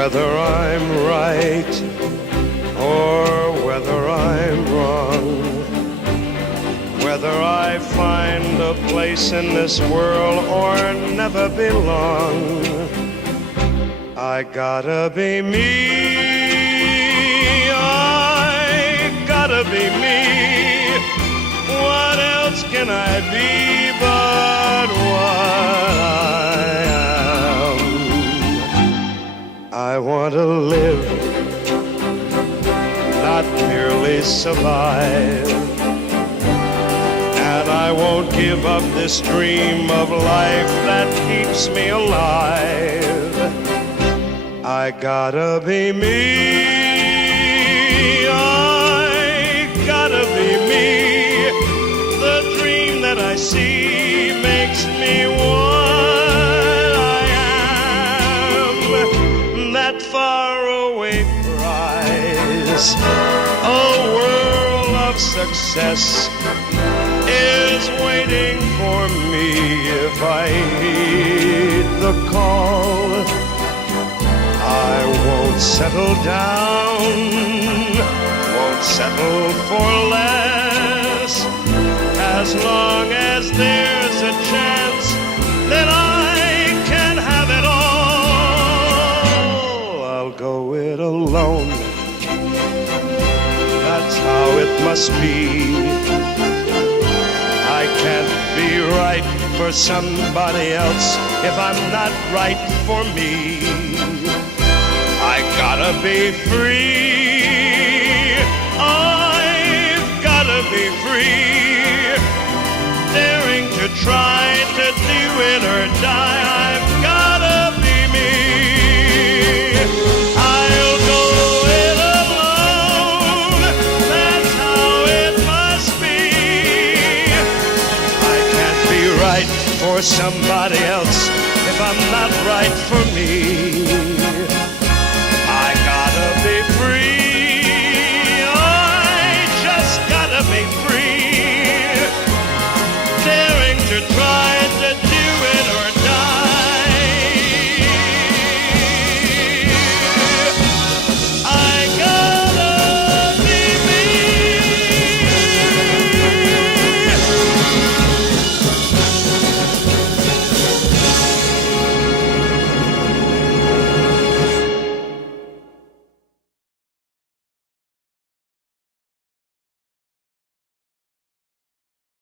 whether I'm right or whether I'm wrong, whether I find a place in this world or never belong, I gotta be me. I gotta be me. What else can I be but what I am? I want to live, not merely survive. And I won't give up this dream of life that keeps me alive. I gotta be me. I gotta be me. The dream that I see makes me what I am. That faraway prize, a world of success, is waiting for me if I heed the call. I won't settle down, won't settle for less, as long as there's a chance that I can have it all. I'll go it alone, that's how it must be. I can't be right for somebody else if I'm not right for me. I gotta be free. I've gotta be free. Daring to try to do it or die. I've gotta be me. I'll go it alone. That's how it must be. I can't be right for somebody else if I'm not right for me.